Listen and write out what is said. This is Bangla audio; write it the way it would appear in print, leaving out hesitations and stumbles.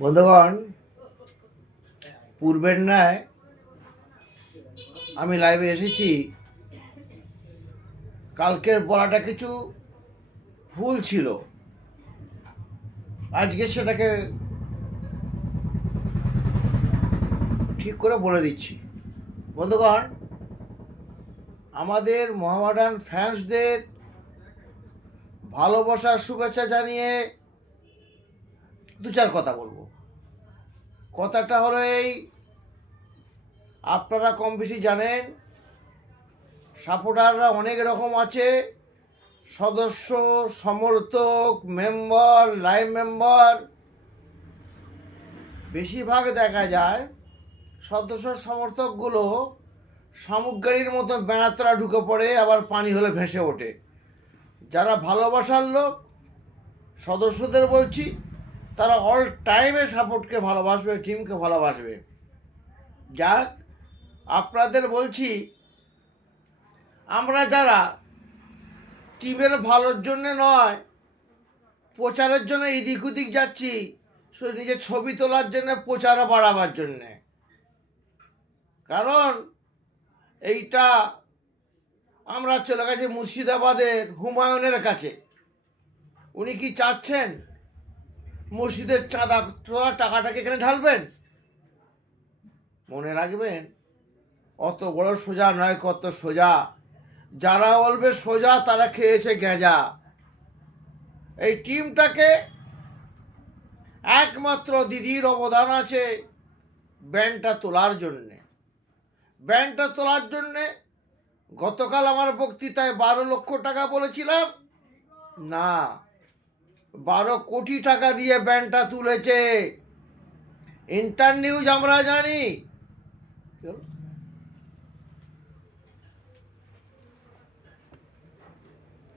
বন্ধুগণ, পূর্বের ন্যায় আমি লাইভে এসেছি। কালকের বলাটা কিছু ভুল ছিল, আজকে সেটাকে ঠিক করে বলে দিচ্ছি। বন্ধুগণ, আমাদের মোহামেডান ফ্যান্সদের ভালোবাসার শুভেচ্ছা জানিয়ে দু চার কথা বলবো। কথাটা হলো এই, আপনারা কম বেশি জানেন সাপোর্টাররা অনেক রকম আছে, সদস্য, সমর্থক, মেম্বার, লাইভ মেম্বার। বেশিরভাগ দেখা যায় সদস্য সমর্থকগুলো শামুক গাড়ির মতো বেড়াতরা ঢুকে পড়ে, আবার পানি হলে ভেসে ওঠে। যারা ভালোবাসার লোক, সদস্যদের বলছি, তারা অল টাইমে সাপোর্টকে ভালোবাসবে, টিমকে ভালোবাসবে। যাক, আপনাদের বলছি, আমরা যারা টিমের ভালোর জন্যে নয়, প্রচারের জন্য এদিক ওদিক যাচ্ছি, শুধু নিজের ছবি তোলার জন্য, প্রচার বাড়াবার জন্যে। কারণ এইটা আমরা চলে গেছি মুর্শিদাবাদের হুমায়ুনের কাছে। উনি কি চাচ্ছেন মসজিদের চাঁদা তোলা টাকাটাকে এখানে ঢালবেন? মনে রাখবেন, অত বড় সোজা নয়, কত সোজা। যারা বলবে সোজা তারা খেয়েছে গেঁজা। এই টিমটাকে একমাত্র দিদির অবদান আছে ব্যান্ডটা তোলার জন্যে। ব্যান্ডটা তোলার জন্যে গতকাল আমার বক্তৃতায় 12 লক্ষ টাকা বলেছিলাম না, 12 কোটি টাকা দিয়ে ব্যান্ডটা তুলেছে। ইন্টার নিউজ আমরা জানি,